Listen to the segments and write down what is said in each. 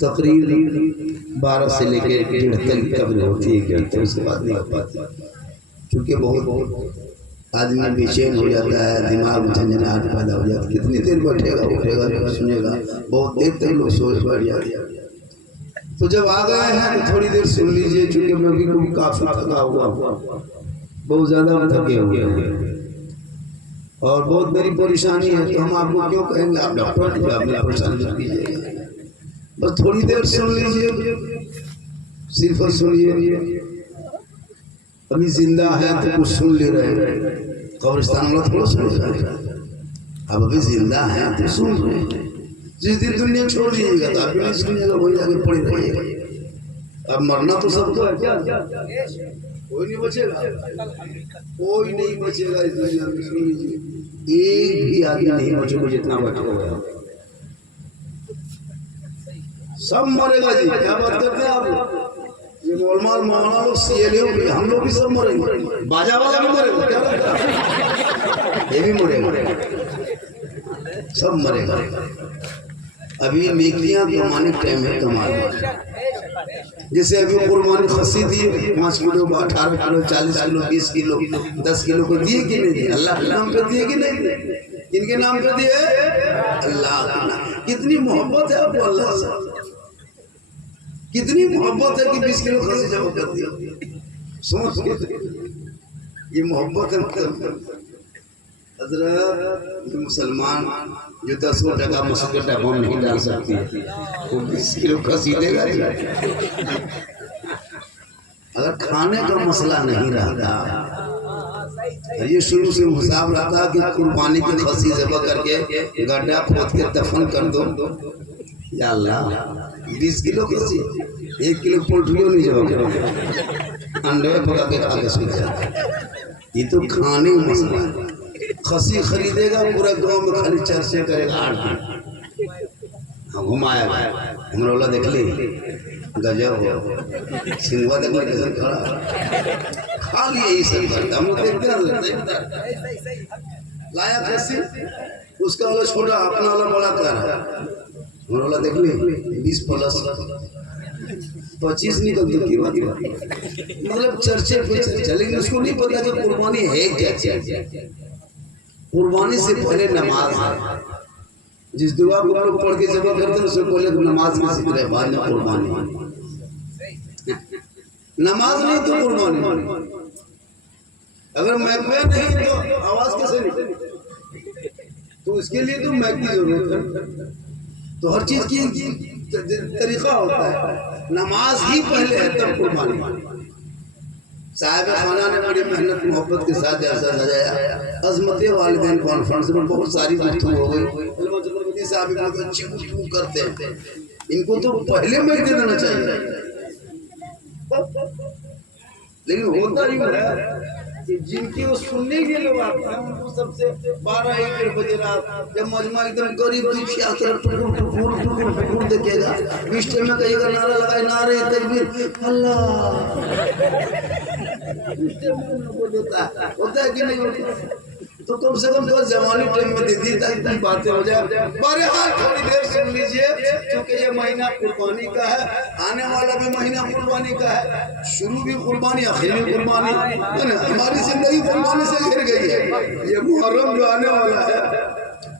तकरीर 12 से लेकर 1:30 तक कब्र होती है, तो उसके बाद नहीं हो पाती, क्योंकि बहुत आदमी बेचैन हो जाता है, दिमाग में झंझनाहट पैदा हो जाती है। कितनी देर बैठेगा, उठेगा, सुनेगा, बहुत देर तक लोग सोच बैठ जाते हैं। तो जब आ गए हैं तो थोड़ी देर सुन लीजिए, क्योंकि मैं भी काफी थका हुआ, बहुत ज्यादा थके हुए हैं और बहुत बड़ी परेशानी है। तो हम आपको क्यों कहेंगे, आप डॉक्टर हैं, आप मेरी परेशानी मत कीजिएगा, बस थोड़ी देर सुन लीजिए, सिर्फ सुनिए। अभी जिंदा है तो कुछ सुन ले रहे हैं, कब्रिस्तान वाला थोड़ा सुन रहे हैं, अब अभी जिंदा है तो सुन रहे हैं। जिस दिन दुनिया छोड़ दीजिएगा तो आप नहीं सुनिएगा, वही आगे पड़े रहिएगा। अब मरना तो सबको है, क्या कोई नहीं बचेगा, कोई नहीं बचेगा इस दुनिया में। सुन लीजिए, एक भी आदमी नहीं बचेगा जितना बैठा हुआ है, सब मरेगा जी। क्या बात करते हैं आप, ये मोलमाल मामला लोग सीएलए हो गए, हम लोग भी सब मरेंगे, बाजा वाला भी मरेगा, क्या लगता है, ये भी मरेगा, सब मरेगा। अभी नेकियां कमाने टाइम है कमाने, जैसे अभी कुर्बानी खस्सी दिए 5 kilo 18 kilo 40 kilo 20 kilo 10 kilo को दिए कि नहीं दिए, अल्लाह के नाम पे दिए कि नहीं, किनके नाम पे दिए, अल्लाह के नाम। कितनी मोहब्बत है आपको अल्लाह से, कितनी मोहब्बत है कि 20 किलो खस्सी जमा कर दिया, सोच ये मोहब्बत है। मतलब हजरत मुसलमान जो 10 टका मस्जिद का डब्बा नहीं डाल सकती है, वो 20 किलो खस्सी देगा। अगर खाने का मसला नहीं रहता, ये शुरू से हिसाब रहता कि कुर्बानी की खस्सी ज़बह करके गड्ढा खोद के दफन कर दो, या अल्लाह 20 किलो खस्सी, 1 किलो पोल्ट्रियों नहीं ज़बह करो, अंडे पका के खा के सो जाए। ये तो खाने का मसला है। खस्सी खरीदेगा, पूरा गांव में खाली चर्चा करेगा, 8 दिन घुमाया हमरोला देख ली, गजब हो, सिंगवा देख ली कैसे खड़ा, खा लिए यही सब करता, हम लोग देखते हैं लाया खस्सी, उसका वाला छोटा, अपना वाला बड़ा कर रहा है, हमरोला देख ली 20 प्लस 25 निकलती की बात, मतलब चर्चे पे चर्चा। लेकिन उसको नहीं पता कि कुर्बानी है क्या। कुर्बानी से पहले नमाज है, जिस दुआ को लोग पढ़ के जमा करते हैं उससे पहले नमाज में जिक्र है, बाद में कुर्बानी। नमाज नहीं तो कुर्बानी, अगर महकमा नहीं तो आवाज कैसे निकलेगी, तो इसके लिए तो महक की जरूरत है। तो हर चीज की तरीका होता है, नमाज ही पहले है तब कुर्बानी। साहिब खाना ने बड़ी मेहनत मोहब्बत के साथ जैसा सजाया, अजमत वालिदैन कॉन्फ्रेंस में बहुत सारी गुफ्तगू हो गई, साहब बहुत अच्छी गुफ्तगू करते हैं, इनको तो पहले में दे देना चाहिए। लेकिन होता यूं है कि जिनकी वो सुनने के लोग आते हैं उनको सबसे 12-1 बजे रात जब मजमा एकदम गरीब दुखिया टुकुर देखेगा, विष्टे में कहेगा नारा लगाए, नारे तकबीर अल्लाह, होता है कि नहीं होता। तो कम से कम जवानी टाइम में दे दी ताकि बातें हो जाए। बहरहाल थोड़ी देर सुन लीजिए, क्योंकि ये महीना कुर्बानी का है, आने वाला भी महीना कुर्बानी का है, शुरू भी कुर्बानी आखिर भी कुर्बानी, हमारी जिंदगी कुर्बानी से घिर गई है। ये मुहर्रम जो आने वाला है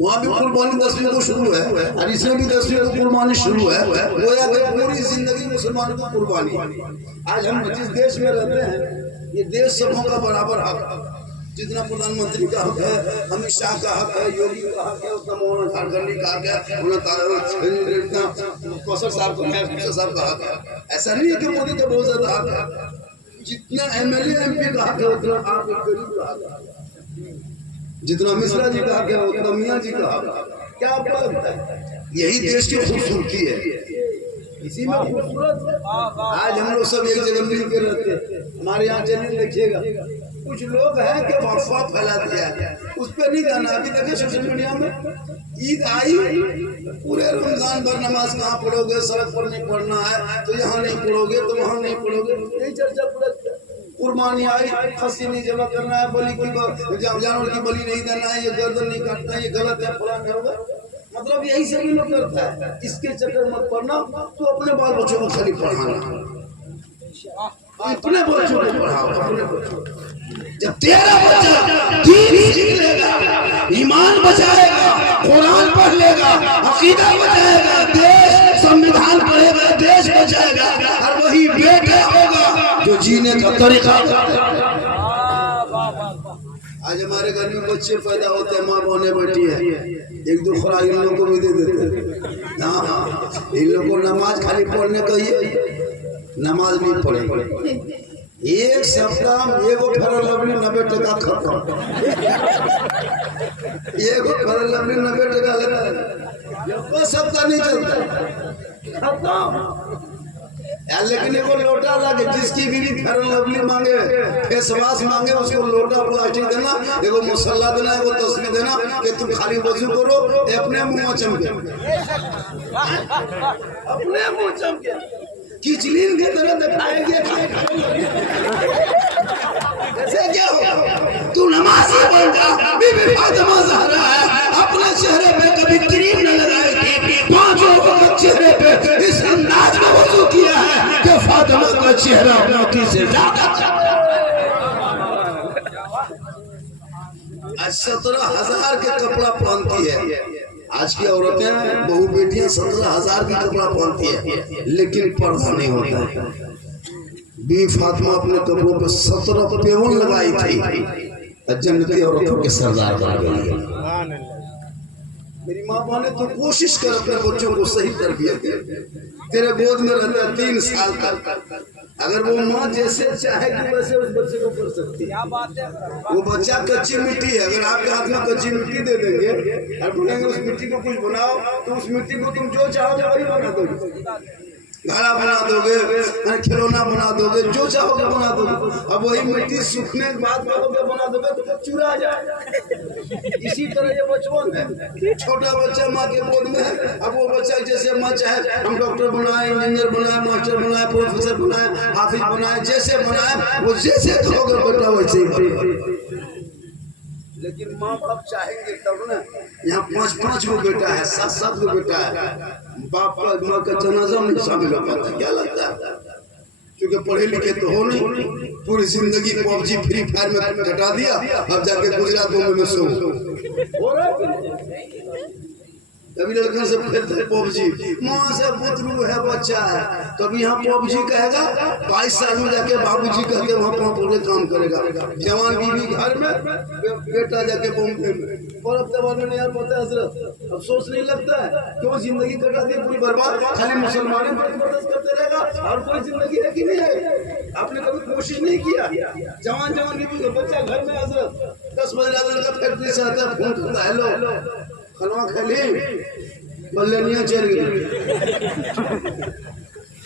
वहाँ भी कुर्बानी 10वीं को शुरू है, और इसमें भी 10वीं को कुर्बानी शुरू है। गोया कि पूरी जिंदगी मुसलमानों की कुर्बानी। आज हम जिस देश में रहते हैं, ये देश सबों का बराबर हक, जितना प्रधानमंत्री का हक है, अमित शाह का हक है, योगी का हक है, उतना मोहन झारखंडी का हक है, उतना कौशल साहब का हक है। ऐसा नहीं है कि मोदी का बहुत ज्यादा हक है, जितना एमएलए एमपी का हक है उतना आप गरीब का हक है, जितना मिश्रा जी का हक है उतना मियाँ जी का हक है। क्या आपको लगता है यही देश की खूबसूरती है, इसी में खूबसूरत। आज हम लोग सब एक जगह मिल के रहते हैं। हमारे यहाँ चलिए देखिएगा, कुछ लोग हैं कि अफवाह फैला दिया, उस पर नहीं जाना। अभी देखे सोशल मीडिया में ईद आई, पूरे रमजान भर नमाज कहाँ पढ़ोगे, सड़क पर नहीं पढ़ना है तो यहाँ नहीं पढ़ोगे तो वहाँ नहीं पढ़ोगे, यही चर्चा पूरा। कुर्बानी आई, खस्सी नहीं जमा करना है, बलि की जानवर की बलि नहीं देना है, ये गर्दन नहीं काटना है, ये गलत है, फलाना होगा। मतलब यही सभी लोग करता है। इसके चक्कर मत पड़ना, तो अपने बाल बच्चों को खाली पढ़ाना, अपने बच्चों को पढ़ाओ, अपने बच्चों। जब तेरा बच्चा दीन सीख लेगा, ईमान बचाएगा, कुरान पढ़ लेगा, अकीदा बचाएगा, देश संविधान पढ़ेगा, देश बचाएगा, और वही बेटा होगा जो जीने का तरीका। आज हमारे घर में बच्चे पैदा होते हैं, माँ बहने बैठी है, एक दो खुराक इन लोगों को भी दे देते हैं। हाँ, इन लोगों को नमाज खाली पढ़ने कहिए, नमाज नहीं पढ़े। एक सप्ताह में एगो फेरल लवली 90 टका खत्म, एगो फेरल लवली 90 टका लेता है, वो सप्ताह नहीं चलता, खत्म। लेकिन एगो लोटा लागे, जिसकी बीवी फेरल लवली मांगे, फेस वॉश मांगे, उसको लोटा प्लास्टिक देना, एगो मसाला देना, एगो तस्वीर देना कि तुम खाली वजू करो, अपने मुंह चमके, अपने मुंह चमके, किचलीन की तरह दिखाएंगे। कैसे क्या हो, तू नमाज़ी बन जा। बीबी फातिमा ज़हरा है, अपने चेहरे पे कभी क्रीम न लगाएगी, पांचों वक्त चेहरे पे इस अंदाज में वजू किया है कि फातिमा का चेहरा मोती से ज्यादा। 17,000 के कपड़ा पहनती है आज की औरतें, बहू बेटियां 17,000 की कपड़ा पहनती है, लेकिन पर्दा नहीं होता है। बीवी फातिमा अपने कपड़ों पे 17 पेवन लगाई थी, जन्नती औरतों के सरदार बन गई है। मेरी माँ बहने, तो कोशिश कर अपने बच्चों को सही तरबियत दे। तेरे गोद में रहता है 3 साल तक, अगर वो माँ जैसे चाहेगी वैसे उस बच्चे को कर सकती है। वो बच्चा कच्ची मिट्टी है, अगर आपके हाथ में कच्ची मिट्टी दे देंगे और बोलेंगे उस मिट्टी को कुछ बनाओ, तो उस मिट्टी को तुम जो चाहोगे वही बना दोगे। घड़ा बना दोगे, खिलौना बना दोगे, जो चाहोगे बना दोगे। अब वही मिट्टी सूखने के बाद बना दोगे तो चुरा जाए। इसी तरह ये बचपन है, छोटा बच्चा माँ के गोद में है। अब वो बच्चा जैसे माँ चाहे, हम डॉक्टर बनाए, इंजीनियर बनाए, मास्टर बनाए, प्रोफेसर बनाए, हाफिज बनाए, जैसे बनाए वो जैसे कहोगे बेटा वैसे ही। लेकिन माँ बाप चाहेंगे तब ना। यहाँ 5-5 गो बेटा है, 7-7 गो बेटा है, बाप का माँ का जनाजा में शामिल हो पाता, क्या लगता है? क्योंकि पढ़े लिखे तो हो नहीं, पूरी जिंदगी पबजी फ्री फायर में कटा दिया, अब जाके गुजरात में सो हो रहा। कभी लड़कियों से फिर पबजी, माँ से पुतलू है, बच्चा है, कभी यहाँ पबजी कहेगा, 22 साल में जाके बाबूजी कहते वहाँ पहुँच काम करेगा। जवान बीवी घर में, बेटा जाके बॉम्बे में। और अब तक नहीं यार पता हजरत, अफसोस नहीं लगता है कि वो जिंदगी कटा दी पूरी बर्बाद, खाली मुसलमानों पर मदद करते रहेगा और कोई जिंदगी है कि नहीं है? आपने कभी कोशिश नहीं किया? जवान बीवी का बच्चा घर में हजरत 10 बजे रात का फैक्ट्री से आता है, फोन करता है, हेलो खलवा खली बल्लेनिया चल गई,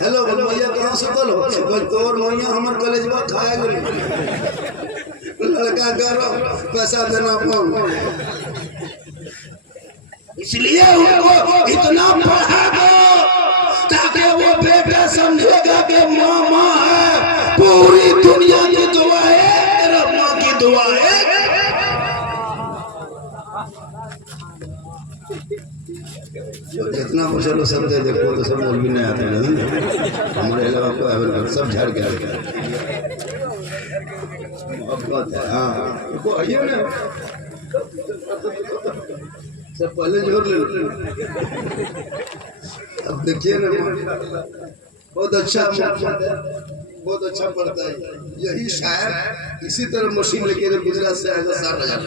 हेलो भैया कहाँ से बोलो, तोर भैया हमारे कॉलेजवा खाया गए, लड़का करो पैसा देना पाऊँ, इसलिए उनको इतना पढ़ा दो ताकि वो बेटा समझेगा कि माँ है, पूरी दुनिया की दुआ है, तेरा माँ की दुआ है। जितना कुछ चलो सब दे देखो तो सब भी नहीं आते हैं, हमारे अलावा को सब झाड़ के हाँ को आइए ना, सब पहले जोड़ ले। अब देखिए ना, बहुत अच्छा बहुत अच्छा पढ़ता है। यही शायर इसी तरह मशीन लेके गुजरात से आएगा 60,000।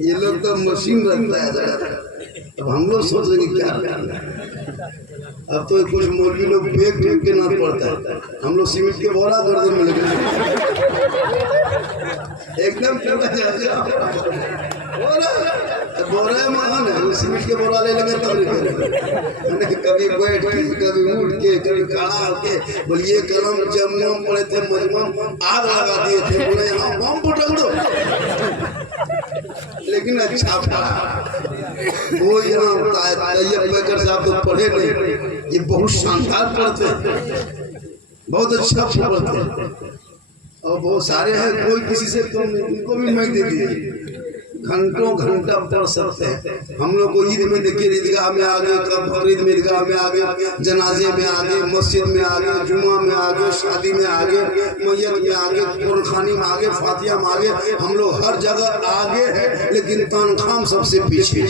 ये लोग तो मशीन रखता है जरा। अब हम लोग सोच रहे क्या करना है। अब तो कुछ मौलवी लोग बेग के ना पड़ता है, हम लोग सीमेंट के बोरा गर्दन में लगे एकदम बोरा महान है, सीमेंट के बोरा ले लगे तब कभी बैठ के कभी उठ के कभी खड़ा होके बोलिए कलम जब पड़े थे मजमन आग लगा दिए थे, बोले यहाँ बम फटक दो, लेकिन अच्छा पढ़ा वो यहाँ तैयब बैकर साहब तो पढ़े नहीं, ये बहुत शानदार पढ़ते हैं, बहुत अच्छा पढ़ते हैं और बहुत सारे हैं, कोई किसी से तुम उनको भी मैं दे दिए घंटों घंटा पढ़ सकते हैं। हम लोग को ईद में देखिए ईदगाह में आ गए, बकरीद में ईदगाह में आ गए, जनाजे में आ गए, मस्जिद में आ गए, जुमा में आ गए, शादी में आ गए, मैयत में आ गए, कुरखानी में आ गए, फातिया में आ गए। हम लोग हर जगह आगे हैं, लेकिन तनख्वाह सबसे पीछे।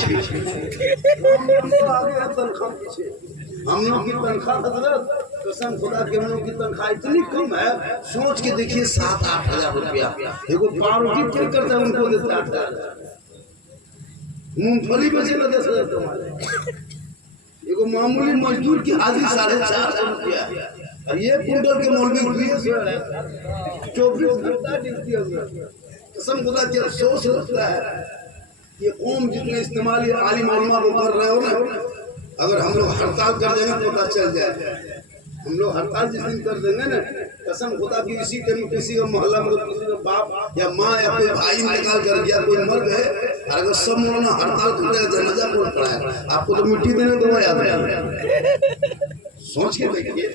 हम लोग की तनख्वाह हजरत कसम खुदा के हम लोग की तनख्वाह इतनी कम है, सोच के देखिए 7-8 हजार रुपया देखो पारोटी क्या करता है, उनको देता है 8 हजार। मूंगफली बेचे ना 10 हजार कमाए। देखो मामूली मजदूर की हाजिरी 450 रुपया, और ये कुंटल के मौलवी 24 घंटा ड्यूटी होगा। कसम खुदा के अफसोस होता है ये कौम जितने इस्तेमाल ये आलिम उलमा को कर रहे हो ना, अगर हम लोग हड़ताल कर देंगे तो पता चल जाए। हम लोग हड़ताल जिस दिन कर देंगे ना, कसम खुदा की इसी टाइम किसी का मोहल्ला में किसी का बाप या माँ या कोई भाई इंतकाल कर गया, कोई मर गए, और अगर सब मौलाना हड़ताल कर देगा जनाजा कौन पड़ा है, आपको तो मिट्टी देने को याद है। सोच के देखिए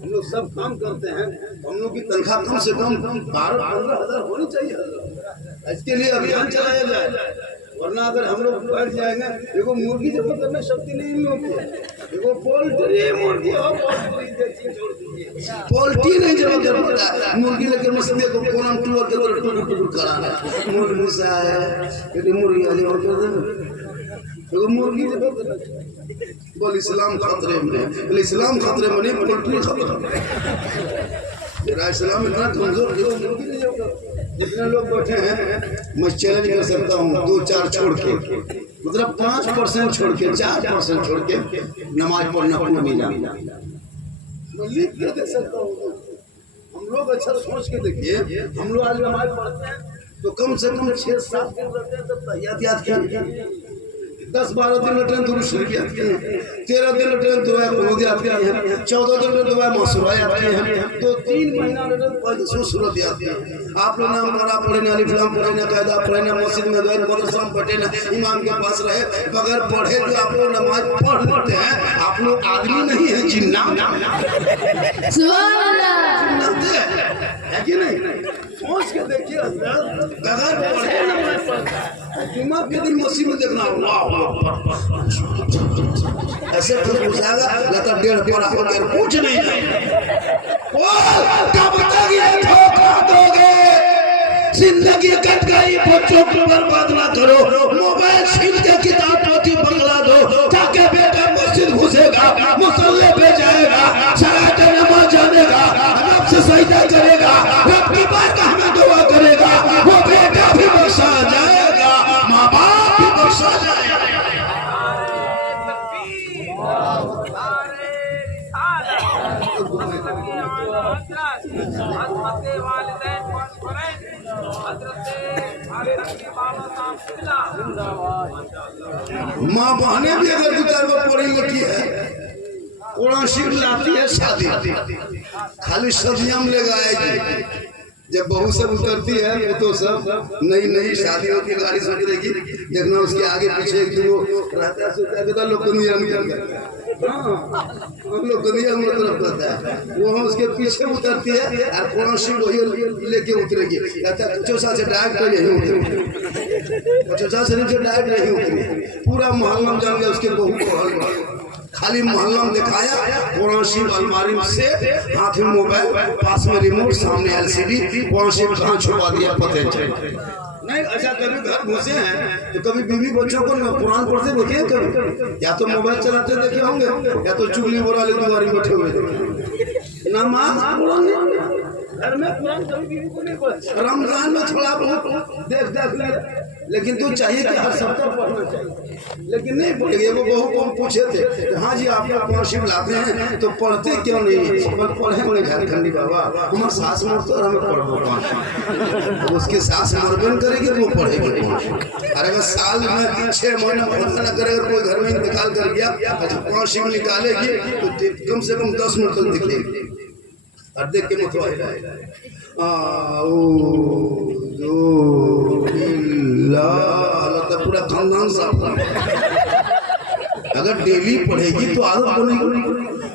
हम लोग सब काम करते हैं, हम लोग की तनख्वाह कम से कम 12-15 हजार होनी चाहिए। इसके लिए अभियान चलाया जाए, वरना अगर हम लोग बैठ जाएंगे। देखो मुर्गी जब करने शक्ति नहीं इन लोग की, देखो पोल्ट्री मुर्गी हो, पोल्ट्री नहीं जरूरत पड़ता है, मुर्गी लेकर मसले को कोलम टूर के टूर कराना मुर्गी से आया है मुर्गी वाली देखो मुर्गी जब बोल इस्लाम खतरे में, इस्लाम खतरे में नहीं, पोल्ट्री खतरे में। इस्लाम इतना कमजोर मुर्गी नहीं होगा। जितने लोग बैठे हैं मैं चैलेंज कर सकता हूँ 2-4 छोड़ के, मतलब 5% छोड़ के, 4% छोड़ के नमाज पढ़ना कोई नहीं जाना, मैं लिख के दे सकता हूँ। हम लोग अच्छा सोच के देखिए, हम लोग आज नमाज पढ़ते हैं तो कम से कम 6-7 दिन रहते हैं, तब तहियात याद किया, 10-12 दिन लौटे दुरूद शरीफ याद किए, 13 दिन लौटे दुआ कुनूत याद किए हैं, 14 दिन लौटे दुआ मसूरा याद किए हैं, 2-3 महीना लौटे पहले सूरत याद किए। आप लोग नाम करा पढ़े ना, अलिफ लाम पढ़े ना, कायदा पढ़े ना, मस्जिद में गए, मदरसा में पढ़े ना, इमाम के पास रहे, बगैर पढ़े जो आप लोग नमाज पढ़ लेते हैं, आप लोग आदमी नहीं है, जिन्ना सुभान अल्लाह है कि नहीं? सोच के देखिए बगैर पढ़े नमाज पढ़ता है, जुमा के दिन मस्जिद में देखना ऐसे तो पूछाएगा लगता 1.5 पढ़ा हो गया, कुछ नहीं कब तक ये धोखा दोगे, जिंदगी कट गई, बच्चों को बर्बाद ना करो, मोबाइल छीन के किताब पोथी बंगला दो, ताकि बेटा मस्जिद घुसेगा, मुसल्ले पे जाएगा, सलात नमाज जानेगा, रब से सजदा करेगा, रब की बारगाह में दुआ करेगा, वो बेटा भी बख्शा जाएगा, माँ बाप भी बख्शा जाएगा। माँ बहने भी अगर 2-4 बार पढ़ी लिखी है, कुरान शरीफ लाती है, शादी खाली सदियम ले गाएगी। जब बहू सब उतरती है वो तो सब नई नई शादी होती है, गाड़ी सोच देगी, देखना उसके आगे पीछे वो रहता है, सोचता लोग कन्हैया हम लोग कन्हैया तरफ रहता है, वो उसके पीछे उतरती है और कुरान शरीफ वही लेके उतरेगी, कहता है चौसा से डायरेक्ट यहीं उतरेगी, चौसा शरीफ से डायरेक्ट यहीं उतरेगी। पूरा मोहल्ला में जान गया उसके बहू को, खाली मोहल्ला में दिखाया, कुरान शरीफ अलमारी से, हाथ में मोबाइल, पास में रिमोट, सामने LCD, कुरान शरीफ कहाँ छुपा दिया पता नहीं। अच्छा कभी घर घुसे हैं तो कभी बीवी बच्चों को कुरान पढ़ते देखे कभी, या तो मोबाइल चलाते देखे होंगे, या तो चुगली बोराले दुआरी बैठे हुए नमाज घर में कुरान कभी बीवी को नहीं पढ़े, रमजान में थोड़ा बहुत देख ले, लेकिन तो चाहिए कि हर सप्ताह पढ़ना चाहिए, लेकिन नहीं पढ़ेंगे। वो बहू को पूछे थे हाँ जी आप लोग कुरान शरीफ लाते हैं तो पढ़ते क्यों नहीं, पढ़े बोले झारखंडी बाबा हमारे सास मरते और हमें पढ़ो, तो उसकी सास मरबन करेगी तो वो पढ़ेगी। और अगर साल में 6 महीना पढ़ा न करेगा, कोई घर में इंतकाल कर गया, कुरान शरीफ निकालेगी तो कम से कम 10 मिनट तक दिखेगी, और देख के मतलब पूरा खानदान साफ। अगर डेली पढ़ेगी तो आदत बनेगी।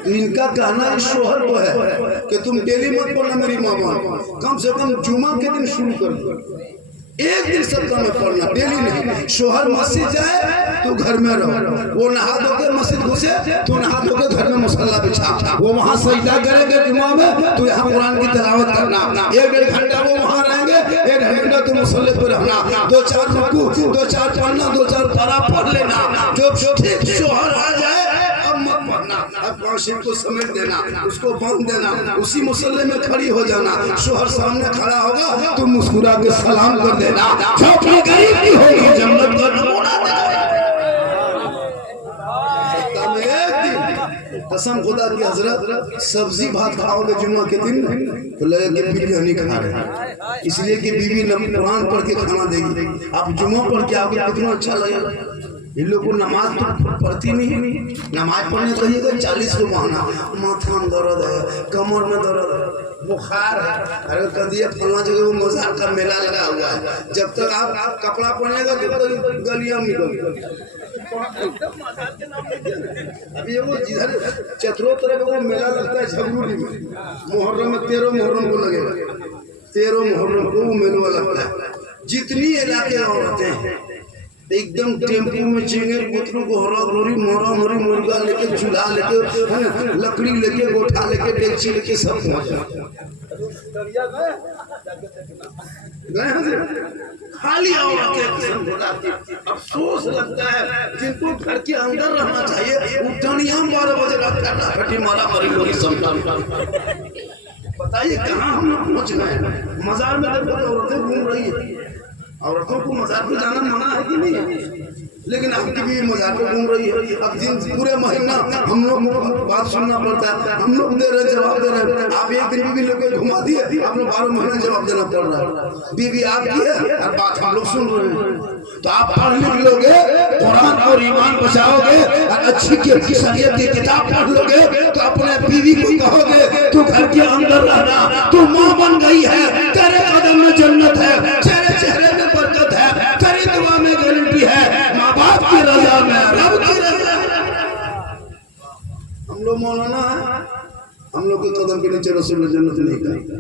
तो इनका कहना है शोहर को है कि तुम डेली मत पढ़ना मेरी माँ बाप, कम से कम जुमा के दिन शुरू कर दो, एक दिन सप्ताह में पढ़ना, डेली नहीं। शोहर मस्जिद जाए तो घर में रहो, वो नहा धो के मस्जिद घुसे तो नहा धो के घर में मुसल्ला बिछा, वो वहाँ सजदा करेंगे जुमा में तो यहाँ कुरान की तिलावत करना, 1-1.5 घंटा वो वहाँ रहेंगे, 1 घंटा तो मुसल्ले पे रहना, 2-4 रुकू, 2-4 पढ़ना, 2-4 पारा पढ़ लेना। जो शोहर आ जाए अब मत पढ़ना, अब काशिम को समेट देना, उसको बांध देना, उसी मुसल्ले में खड़ी हो जाना। शोहर सामने खड़ा होगा तो मुस्कुरा के सलाम कर देना, झोपड़ी गरीब की होगी जन्नत का नमूना देना। कसम खुदा की हजरत, सब्जी भात खाओगे जुम्मा के दिन तो लगेगा कि बिरयानी खा रहे हैं, इसलिए कि बीवी कुरान पढ़ के खाना देगी। आप जुम्मा पढ़ के आओगे कितना अच्छा लगेगा। इन लोग को नमाज तो पढ़ती नहीं, नमाज पढ़ने कहिएगा 40 को बहाना, माथा में दर्द है, कमर में दर्द है, बुखार है, अरे कह दिया फलना जगह वो मजार का मेला लगा हुआ है, जब तक आप कपड़ा पहनेगा तब तक गलियां निकल। अभी वो जिधर चतुरों तरफ वो मेला लगता है झगड़ूरी में, मुहर्रम में 13 मुहर्रम को लगेगा, 13 मुहर्रम को वो मेला लगता है। जितनी इलाके औरतें हैं एकदम टेम्पो में चेंगे पुत्रों को हरा मोरी मुर्गा लेके, चूल्हा लेके, लकड़ी लेके, गोठा लेके, डेगची लेके सब पहुंच खाली अफसोस लगता है जिनको घर के अंदर रहना चाहिए, उठनिया 12 बजे रात मारा मारी लोग समझा। बताइए कहाँ हम लोग पहुँच गए। मजार में देखो तो औरतें घूम रही है, औरतों को मजार पे जाना मना है कि नहीं है, लेकिन आपकी भी मजार पे घूम रही है। अब दिन पूरे महीना हम लोग बात सुनना पड़ता है, हम लोग दे रहे जवाब दे रहे, आप एक दिन बीवी लेके घुमा दिए, आप लोग 12 महीने जवाब देना पड़ रहा है। बीवी आपकी है और बात हम लोग सुन रहे हैं। तो आप पढ़ लिख लोगे, कुरान और ईमान बचाओगे और अच्छी की शरीयत की किताब पढ़ लोगे तो अपने बीवी को कहोगे तू घर के अंदर रहना, तू माँ बन गई है, तेरे कदम में जन्नत है, तेरे चेहरे में बरकत है, तेरी दुआ में गारंटी है, माँ बाप की रजा में, रब की रजा में। हम लोग मौलाना है, हम लोग के कदम के नीचे रसूल जन्नत नहीं करेंगे।